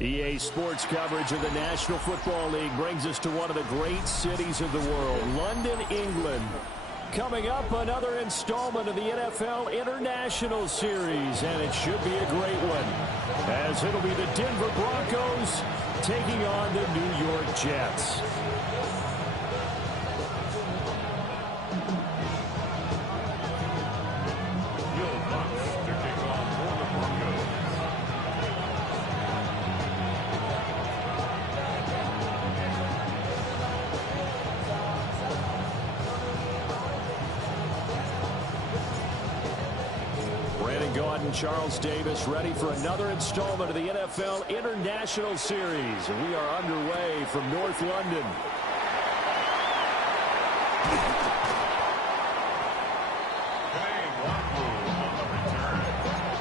EA Sports coverage of the National Football League brings us to one of the great cities of the world, London, England. Coming up, another installment of the NFL International Series, and it should be a great one, as it'll be the Denver Broncos taking on the New York Jets. Charles Davis ready for another installment of the NFL International Series. We are underway from North London.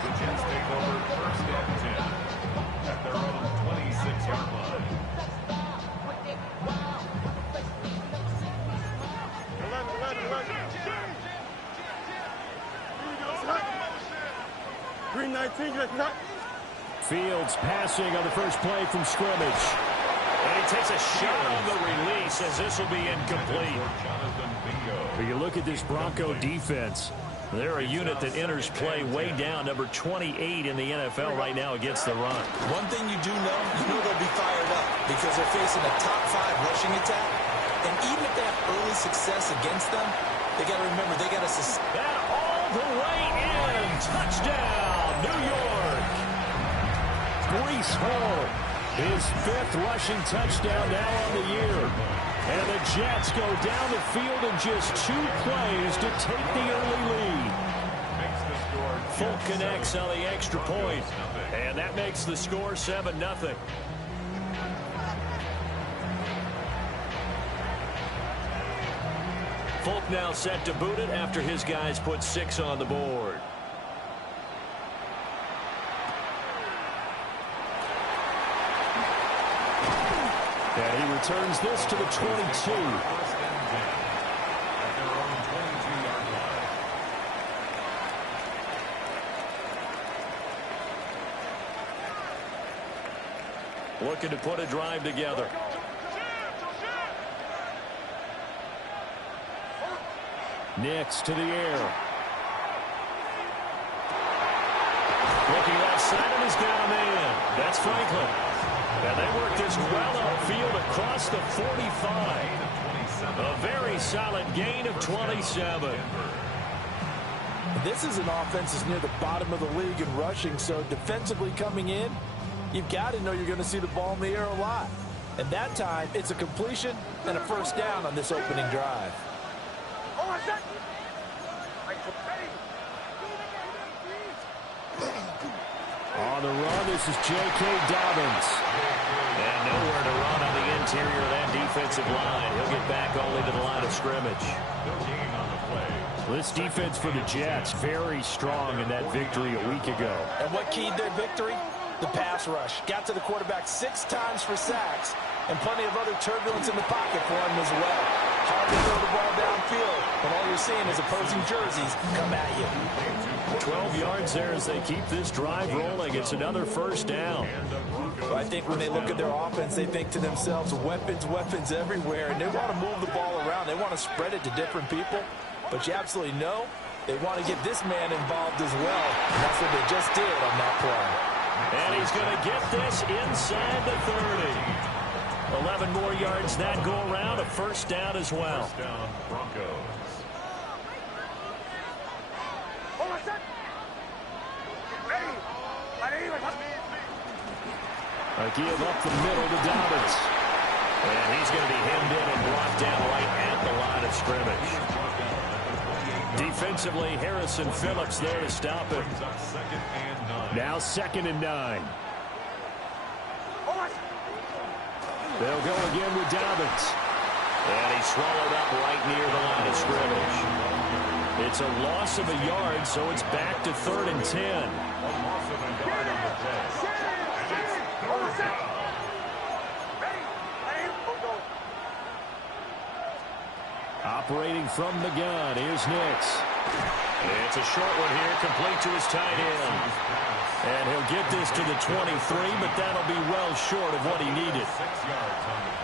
The Jets take over first and 10 at their own 26-yard line. 319. Fields passing on the first play from scrimmage. And he takes a shot on the release as this will be incomplete. But you look at this Bronco defense. They're a unit that enters play way down, number 28 in the NFL right now against the run. One thing you do know, they'll be fired up because they're facing a top 5 rushing attack. And even if they have early success against them, they got to remember they got to sustain. And all the way in, touchdown, New York. Breece Hall, his 5th rushing touchdown now on the year. And the Jets go down the field in just 2 plays to take the early lead. Folk connects on the extra point, and that makes the score 7-0. Folk now set to boot it after his guys put 6 on the board. And he returns this to the 22. Looking to put a drive together. Next to the air. Looking left side, and he's got a man. That's Franklin. And they work this well upfield across the 45. A very solid gain of 27. This is an offense that's near the bottom of the league in rushing, so defensively coming in, you've got to know you're going to see the ball in the air a lot. And that time, it's a completion and a first down on this opening drive. On the run, this is J.K. Dobbins. And nowhere to run on the interior of that defensive line. He'll get back only to the line of scrimmage. This defense for the Jets, very strong in that victory a week ago. And what keyed their victory? The pass rush. Got to the quarterback 6 times for sacks, and plenty of other turbulence in the pocket for him as well. Hard to throw the ball downfield when all you're seeing is opposing jerseys come at you. 12 yards there as they keep this drive rolling. It's another first down. Well, I think when they look at their offense, they think to themselves, weapons, weapons everywhere, and they want to move the ball around. They want to spread it to different people, but you absolutely know they want to get this man involved as well, and that's what they just did on that play. And he's going to get this inside the 30. 11 more yards that go around, a first down as well. First down, Broncos. A give up the middle to Dobbins. And he's going to be hemmed in and brought down right at the line of scrimmage. Defensively, Harrison Phillips there to stop him. Now 2nd and 9. They'll go again with Dobbins. And he's swallowed up right near the line of scrimmage. It's a loss of a yard, so it's back to 3rd and 10. Operating from the gun, here's Nix. It's a short one here, complete to his tight end. And he'll get this to the 23, but that'll be well short of what he needed.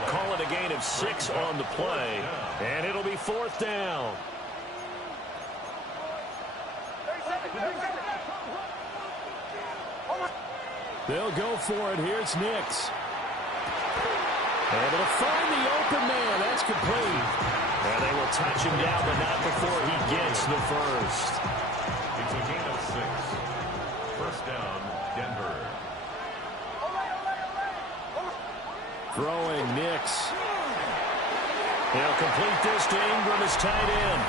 Call it a gain of 6 on the play, and it'll be 4th down. They'll go for it. Here's Nix. Able to find the open man. That's complete. And they will touch him down, but not before he gets the first. It's a gain of 6. First down, Denver. Throwing Nix. He'll complete this to Ingram as tight end.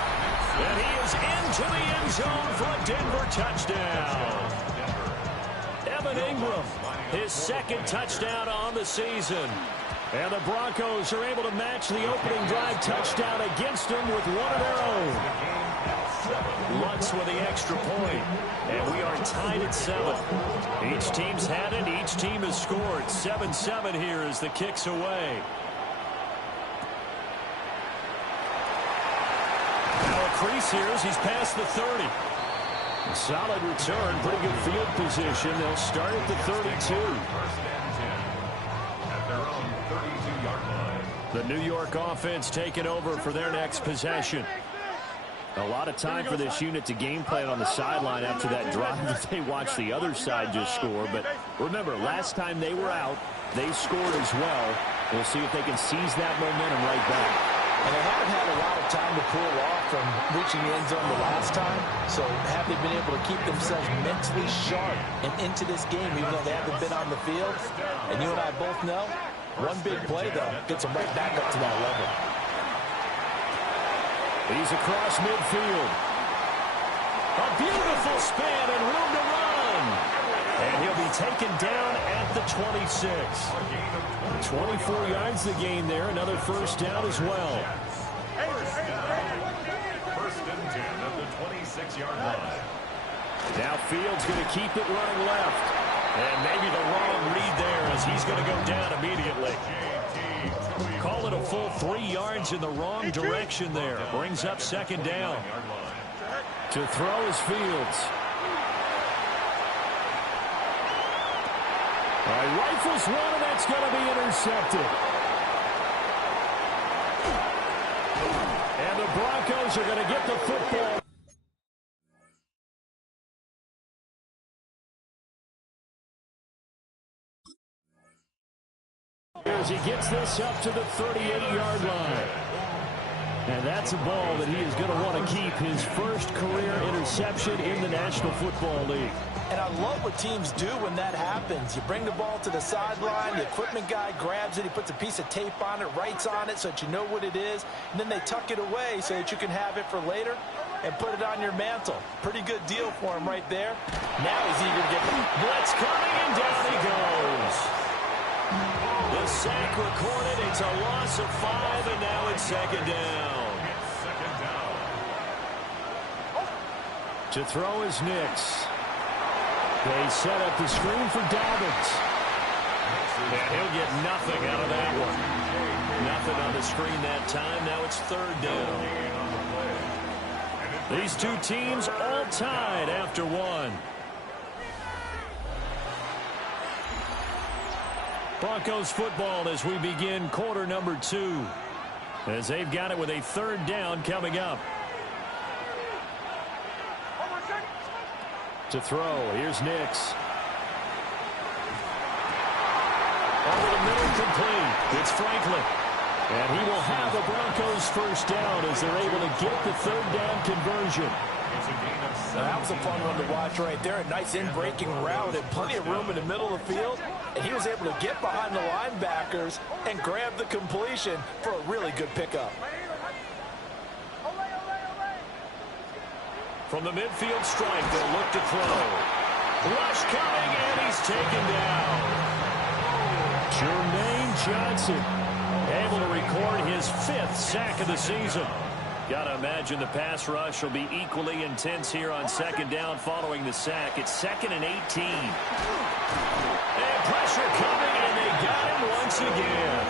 And he is into the end zone for a Denver touchdown. Evan Ingram, his 2nd touchdown on the season. And the Broncos are able to match the opening drive touchdown against them with one of their own. Lutz with the extra point. And we are tied at 7. Each team's had it. Each team has scored. 7-7 here as the kick's away. Now a crease here as he's past the 30. Solid return. Pretty good field position. They'll start at the 32. The New York offense taking over for their next possession. A lot of time for this unit to game plan on the sideline after that drive that they watched the other side just score. But remember, last time they were out, they scored as well. We'll see if they can seize that momentum right back. And they haven't had a lot of time to cool off from reaching the end zone the last time. So have they been able to keep themselves mentally sharp and into this game, even though they haven't been on the field? And you and I both know, one big play, though, gets them right back up to that level. He's across midfield. A beautiful span and room to run. And he'll be taken down at the 26. 24 yards the gain there. Another first down as well. First and 10 at the 26-yard line. Now Fields going to keep it running left. And maybe the wrong read there as he's going to go down immediately. Call it a full 3 yards in the wrong direction there. Brings up 2nd down. To throw is Fields. All right, rifles one, and that's going to be intercepted. And the Broncos are going to get the football. As he gets this up to the 38-yard line. And that's a ball that he is going to want to keep, his first career interception in the National Football League. And I love what teams do when that happens. You bring the ball to the sideline, the equipment guy grabs it, he puts a piece of tape on it, writes on it so that you know what it is, and then they tuck it away so that you can have it for later and put it on your mantle. Pretty good deal for him right there. Now he's eager to get the blitz coming, and down he goes. The sack recorded. It's a loss of 5, and now it's 2nd down. To throw is Nix. They set up the screen for Dobbins. And he'll get nothing out of that one. Nothing on the screen that time. Now it's 3rd down. These two teams all tied after 1. Broncos football as we begin quarter number 2. As they've got it with a 3rd down coming up. To throw, here's Nix. Over the middle, complete. It's Franklin. And he will have the Broncos first down as they're able to get the 3rd down conversion. It's a gain of 7. That was a fun one to watch right there. A nice in-breaking route and plenty of room in the middle of the field. And he was able to get behind the linebackers and grab the completion for a really good pickup. From the midfield stripe, they'll look to throw. Rush coming, and he's taken down. Jermaine Johnson able to record his 5th sack of the season. Got to imagine the pass rush will be equally intense here on 2nd down following the sack. It's 2nd and 18. And pressure coming, and they got him once again.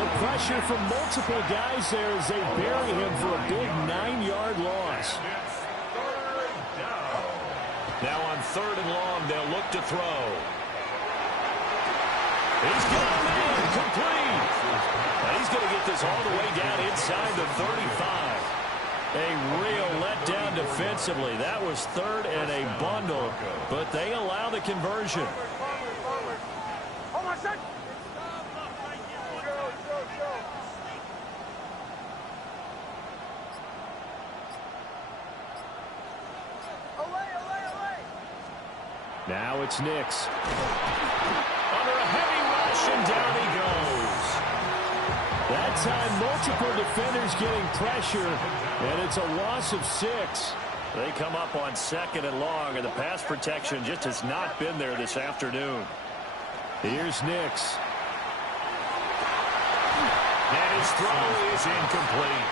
The pressure from multiple guys there as they bury him for a big 9-yard loss. Now on 3rd and long, they'll look to throw. He's got him in, complete. And he's going to get this all the way down inside the 35. A real letdown defensively. That was 3rd and a bundle, but they allow the conversion. Now it's Nix. Under a heavy rush, and down he goes. That time, multiple defenders getting pressure, and it's a loss of 6. They come up on 2nd and long, and the pass protection just has not been there this afternoon. Here's Nix. And his throw is incomplete.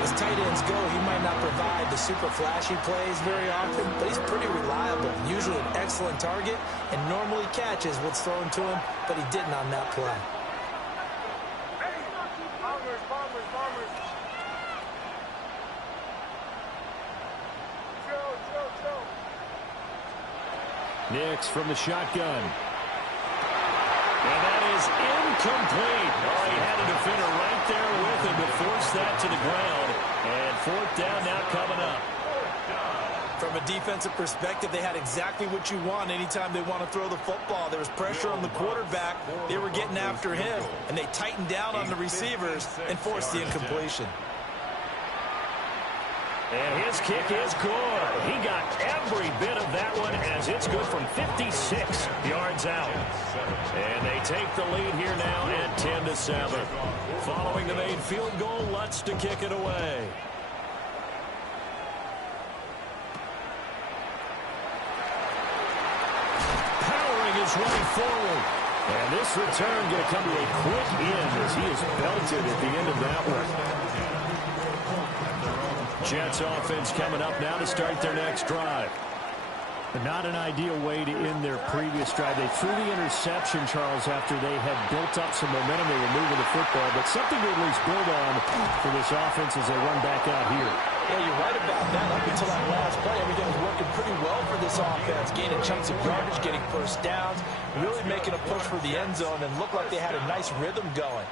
As tight ends go, he might not provide the super flashy plays very often, but he's pretty reliable. Usually an excellent target, and normally catches what's thrown to him, but he didn't on that play. Nix from the shotgun. And that is incomplete. Oh, he had a defender right there with him to force that to the ground. And 4th down now coming up. From a defensive perspective, they had exactly what you want anytime they want to throw the football. There was pressure on the quarterback. They were getting after him, and they tightened down on the receivers and forced the incompletion. And his kick is good. He got every bit of that one as it's good from 56 yards out. And they take the lead here now at 10-7. Following the made field goal, Lutz to kick it away. Powering his way forward. And this return going to come to a quick end as he is belted at the end of that one. Jets offense coming up now to start their next drive. But not an ideal way to end their previous drive. They threw the interception, Charles, after they had built up some momentum. They were moving the football, but something to at least build on for this offense as they run back out here. Yeah, you're right about that. Up until that last play, everything was working pretty well for this offense. Gaining chunks of yardage, getting first downs, really making a push for the end zone, and looked like they had a nice rhythm going.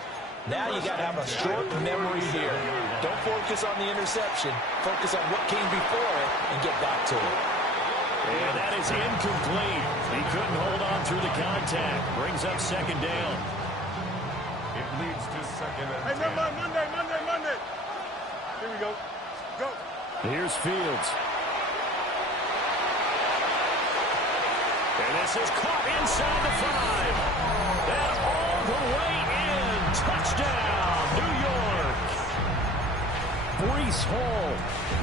Now you got to have a short memory here. Don't focus on the interception. Focus on what came before it and get back to it. And that is incomplete. He couldn't hold on through the contact. Brings up 2nd down. It leads to 2nd and 10. Hey, Monday. Here we go. Go. Here's Fields. And this is caught inside the 5. And all the way in. Touchdown, New York. Breece Hall.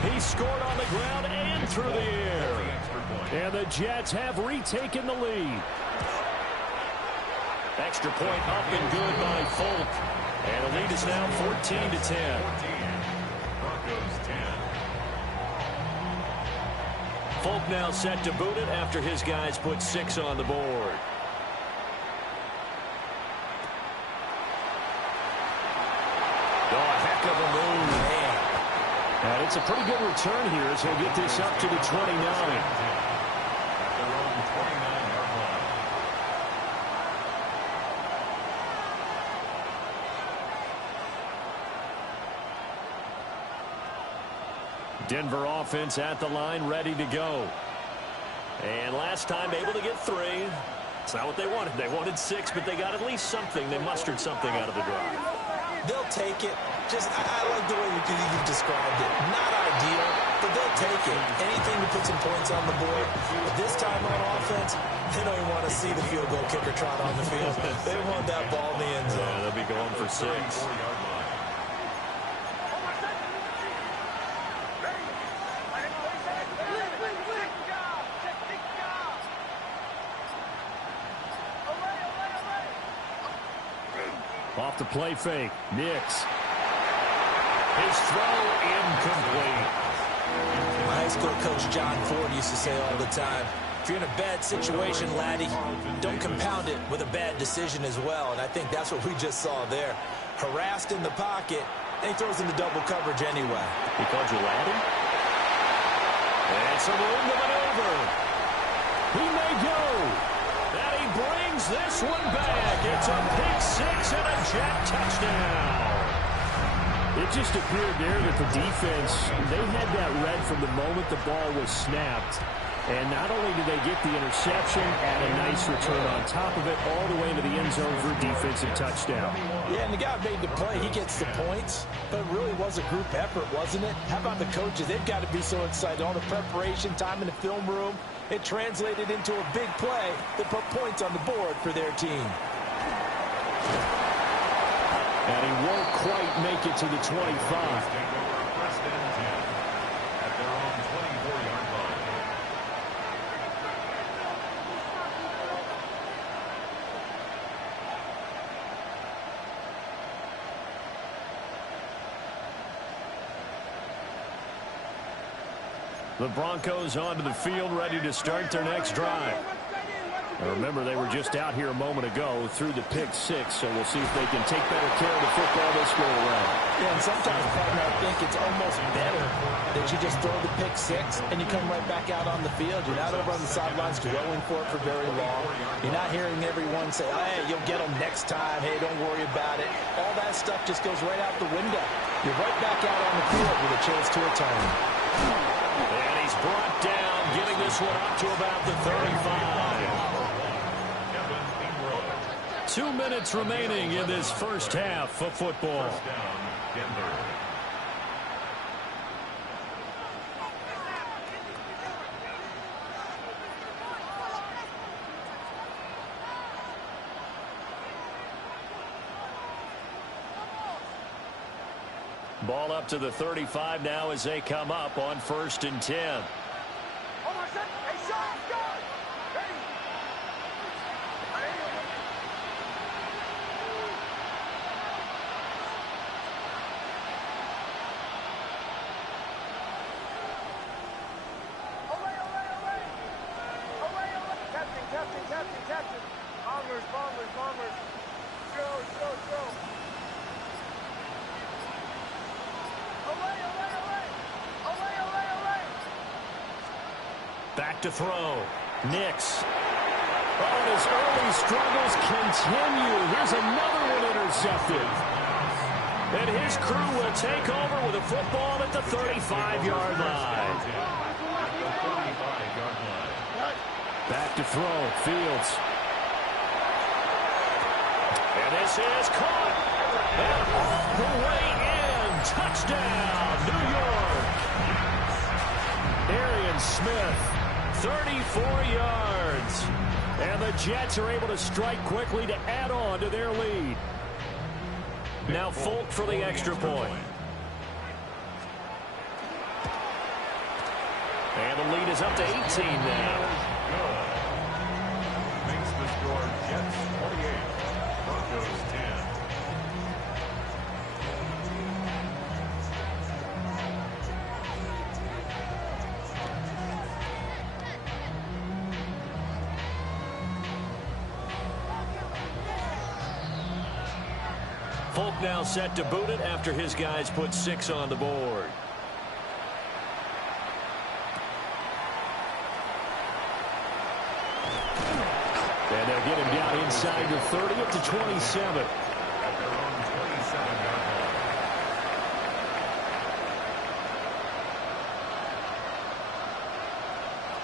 He scored on the ground and through the air. And the Jets have retaken the lead. Extra point up and good by Folk. And the lead is now 14-10. Broncos 10. Folk now set to boot it after his guys put 6 on the board. Of a move. And it's a pretty good return here as he'll get this up to the 29. Denver offense at the line, ready to go. And last time able to get 3. It's not what they wanted. They wanted 6, but they got at least something. They mustered something out of the drive. They'll take it. I like the way you've described it. Not ideal, but they'll take it. Anything to put some points on the board. But this time on offense, they don't even want to see the field goal kicker trot on the field. They want that ball in the end zone. Yeah, they'll be going for 6. Off the play fake. Nix. His throw incomplete. My high school coach John Ford used to say all the time, if you're in a bad situation, laddie, don't compound it with a bad decision as well. And I think that's what we just saw there. Harassed in the pocket, and he throws into double coverage anyway. He called you laddie? And some room to maneuver. He may go. And he brings this one back. It's a pick 6 and a Jet touchdown. It just appeared there that the defense, they had that read from the moment the ball was snapped. And not only did they get the interception, add a nice return on top of it, all the way into the end zone for a defensive touchdown. Yeah, and the guy made the play. He gets the points, but it really was a group effort, wasn't it? How about the coaches? They've got to be so excited. All the preparation, time in the film room, it translated into a big play that put points on the board for their team. And he won't quite make it to the 25. The Broncos onto the field, ready to start their next drive. Now remember, they were just out here a moment ago through the pick 6, so we'll see if they can take better care of the football this go around. Yeah, and sometimes, partner, I think it's almost better that you just throw the pick 6 and you come right back out on the field. You're not over on the sidelines dwelling for it for very long. You're not hearing everyone say, hey, you'll get them next time. Hey, don't worry about it. All that stuff just goes right out the window. You're right back out on the field with a chance to atone. And he's brought down, getting this one up to about the 35. 2 minutes remaining in this first half of football. Ball up to the 35 now as they come up on 1st and 10. Back to throw. Nix. Oh, and his early struggles continue. Here's another one intercepted. And his crew will take over with a football at the 35-yard line. Back to throw. Fields. And this is caught. And all the way in. Touchdown, New York. Arian Smith. 34 yards. And the Jets are able to strike quickly to add on to their lead. Now Folk for the extra point. And the lead is up to 18 now. Makes the score Jets 28, Broncos 10. Folk now set to boot it after his guys put 6 on the board. And they'll get him down inside the 30 up to 27. At their own 27-yard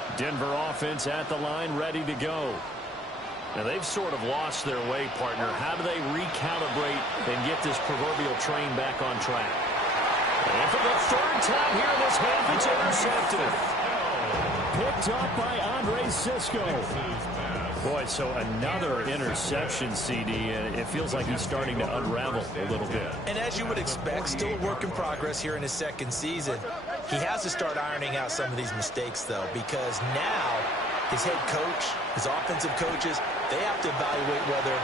line. Denver offense at the line, ready to go. Now, they've sort of lost their way, partner. How do they recalibrate and get this proverbial train back on track? And for the third time here in this half, it's intercepted. Picked up by Andre Sisco. Boy, so another interception, CD, and it feels like he's starting to unravel a little bit. And as you would expect, still a work in progress here in his second season. He has to start ironing out some of these mistakes, though, because now his head coach, his offensive coaches, they have to evaluate whether...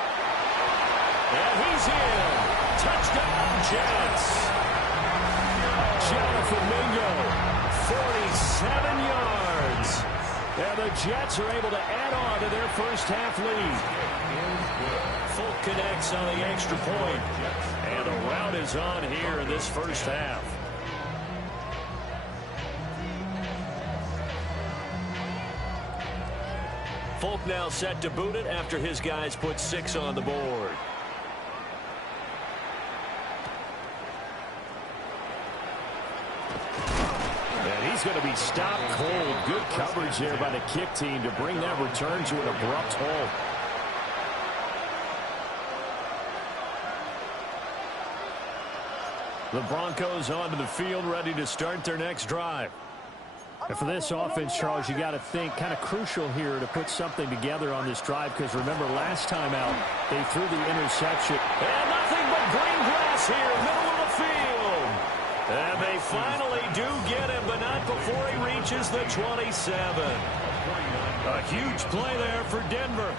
And he's in. Touchdown, Jets. Jonathan Mingo, 47 yards. And the Jets are able to add on to their first half lead. Folk connects on the extra point. And the route is on here in this first half. Folk now set to boot it after his guys put 6 on the board. And he's going to be stopped cold. Good coverage there by the kick team to bring that return to an abrupt halt. The Broncos onto the field, ready to start their next drive. And for this offense, Charles, you got to think kind of crucial here to put something together on this drive, because remember last time out they threw the interception. And nothing but green grass here, middle of the field. And they finally do get him, but not before he reaches the 27. A huge play there for Denver.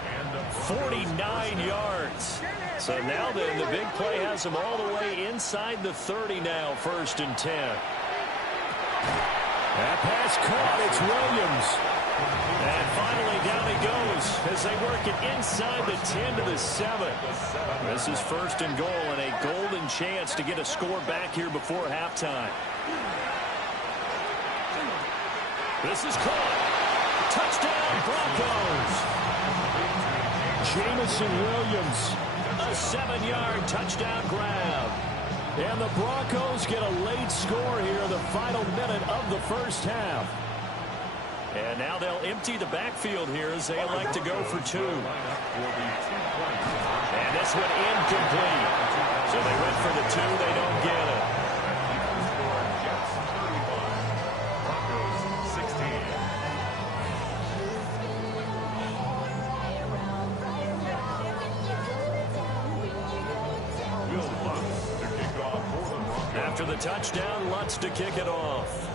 49 yards. So now then, the big play has him all the way inside the 30 now, 1st and 10. That pass caught. It's Williams. And finally down he goes as they work it inside the 10 to the 7. This is 1st and goal and a golden chance to get a score back here before halftime. This is caught. Touchdown, Broncos. Jamison Williams. A 7-yard touchdown grab. And the Broncos get a late score here in the final minute of the first half. And now they'll empty the backfield here as they elect to go for 2. And this one incomplete. So they went for the 2. They don't get it. After the touchdown, Lutz to kick it off.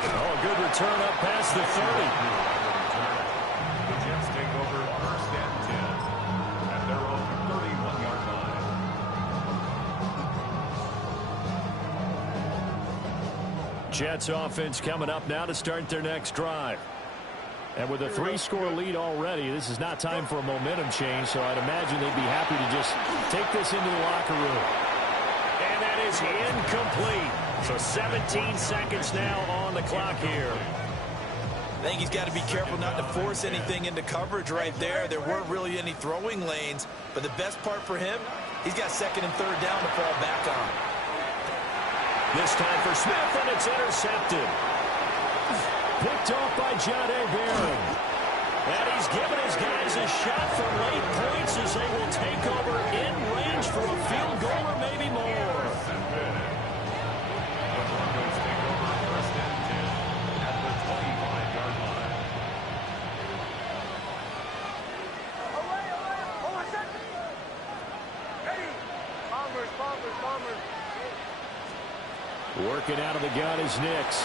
Oh, a good return up past the 30. The Jets take over 1st and 10 at their own 31-yard line. Jets offense coming up now to start their next drive. And with a 3-score lead already, this is not time for a momentum change, so I'd imagine they'd be happy to just take this into the locker room. And that is incomplete. So 17 seconds now on the clock here. I think he's got to be careful not to force anything into coverage right there. There weren't really any throwing lanes, but the best part for him, he's got 2nd and 3rd down to fall back on. This time for Smith, and it's intercepted. Picked off by John A. Barron. And he's given his guys a shot from late points as they will take over in range for a field goal or maybe more. The Broncos take over 1st and 10 at the 25-yard line. Working out of the gun is Nix.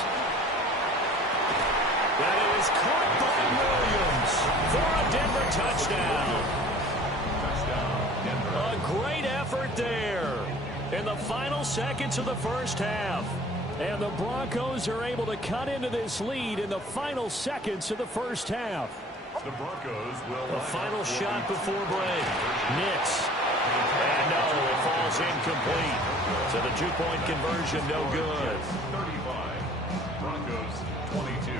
That is caught by Williams for a Denver touchdown. A great effort there in the final seconds of the first half. And the Broncos are able to cut into this lead in the final seconds of the first half. The Broncos will... A final shot before break. Nix. And no, it falls incomplete. So the 2-point conversion no good. 35. Broncos 22.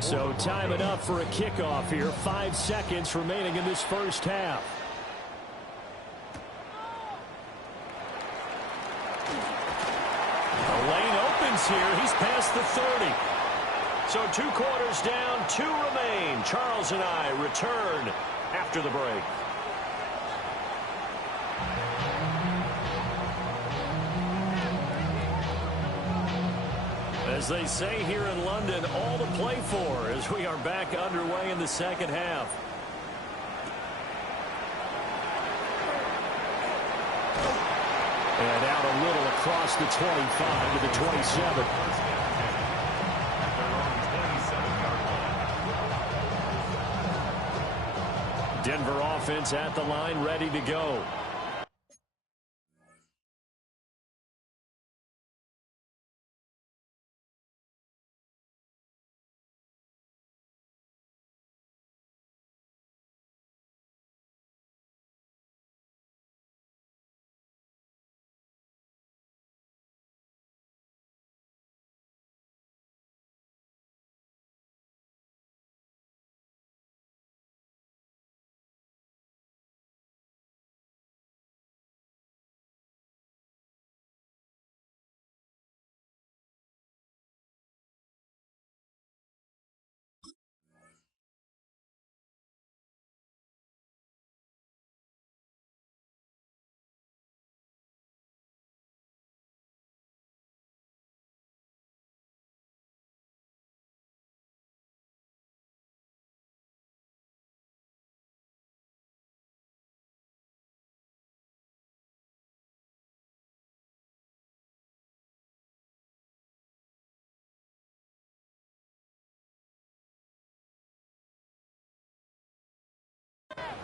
So time enough for a kickoff here. 5 seconds remaining in this first half. yards here. He's past the 30. So 2 quarters down, 2 remain. Charles and I return after the break. As they say here in London, all to play for as we are back underway in the second half. And out a little across the 25 to the 27. Denver offense at the line, ready to go.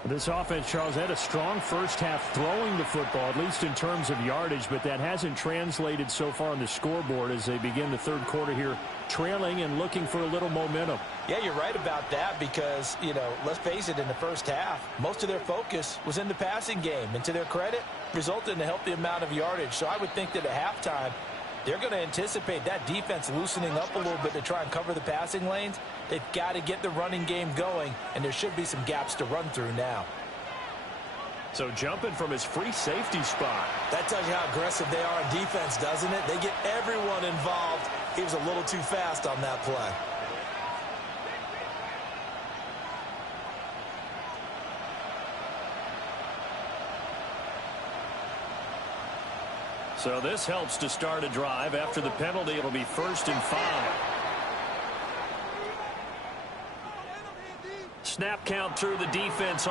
This offense, Charles, had a strong first half throwing the football, at least in terms of yardage, but that hasn't translated so far on the scoreboard as they begin the third quarter here, trailing and looking for a little momentum. Yeah, you're right about that because, you know, let's face it, in the first half, most of their focus was in the passing game. And to their credit, resulted in a healthy amount of yardage. So I would think that at halftime, they're going to anticipate that defense loosening up a little bit to try and cover the passing lanes. They've got to get the running game going, and there should be some gaps to run through now. So jumping from his free safety spot. That tells you how aggressive they are on defense, doesn't it? They get everyone involved. He was a little too fast on that play. So this helps to start a drive. After the penalty, it'll be 1st and 5. Snap count through the defense.